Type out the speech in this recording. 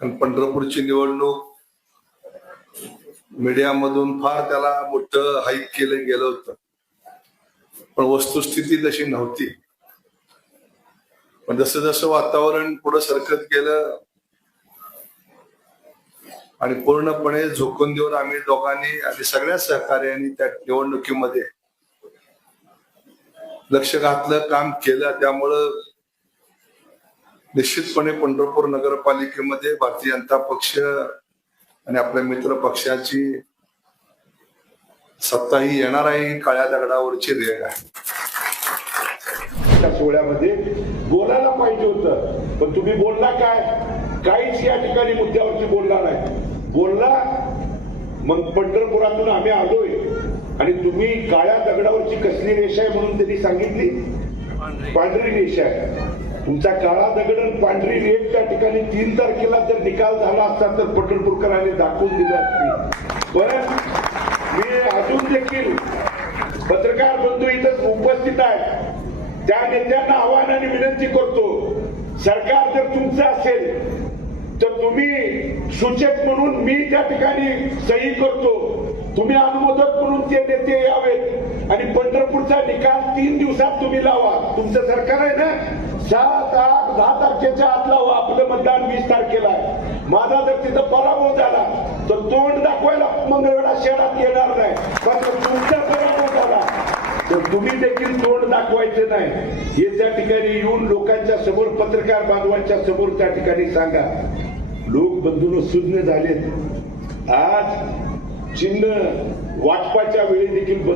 आणि पंढरपूरची निवडणूक मीडियामधून फार त्याला मोठं हाईक केलं गेलं होतं. पण वस्तुस्थिती तशी नव्हती. पण जसं जसं वातावरण पुढं सरकत गेलं आणि पूर्णपणे झोकून देऊन आम्ही दोघांनी आणि सगळ्या सहकार्यांनी त्या निवडणुकीमध्ये लक्ष घातलं काम केलं त्यामुळं निश्चितपणे पंढरपूर नगरपालिकेमध्ये भारतीय जनता पक्ष आणि आपल्या मित्र पक्षाची सत्ता ही येणार आहे ही काळ्या दगडावरची रेग आहे. त्या सोहळ्यामध्ये बोलायला पाहिजे होत. पण तुम्ही बोलला काय? काहीच या ठिकाणी मुद्द्यावरती बोलला नाही. बोलला मग पंढरपुरातून आम्ही आलोय. आणि तुम्ही काळ्या दगडावरची कसली रेषा आहे म्हणून त्यांनी सांगितली? पांढरी रेषा आहे. तुमचा काळा दगड पांढरी रेट त्या ठिकाणी तीन तारखेला जर निकाल झाला असता तर पटणपूरकरांनी दाखवून दिले असते. पण मी अजून देखील पत्रकार बंधू इथं उपस्थित आहेत त्या नेत्यांना आव्हान आणि विनंती करतो सरकार जर तुमचं असेल तर तुम्ही सूचक म्हणून मी त्या ठिकाणी सही करतो. तुम्ही अनुमोदक म्हणून ते नेते यावेत आणि पंढरपूरचा निकाल तीन दिवसात तुम्ही लावा. तुमचं सरकार आहे ना सात आठ दहा तारखेच्या आत लावा. आपलं मतदान वीस तारखेला आहे. माझा जर तिथं पराभव झाला तर तोंड दाखवायला मंगळवेढा शहरात येणार नाही. पण तुमचा पराभव झाला तर तुम्ही देखील तोंड दाखवायचे नाही. हे त्या ठिकाणी येऊन लोकांच्या समोर पत्रकार बांधवांच्या समोर त्या ठिकाणी सांगा. लोक बंधून सुज्ञ झालेत. आज चिन्ह वाटपाच्या वेळी देखील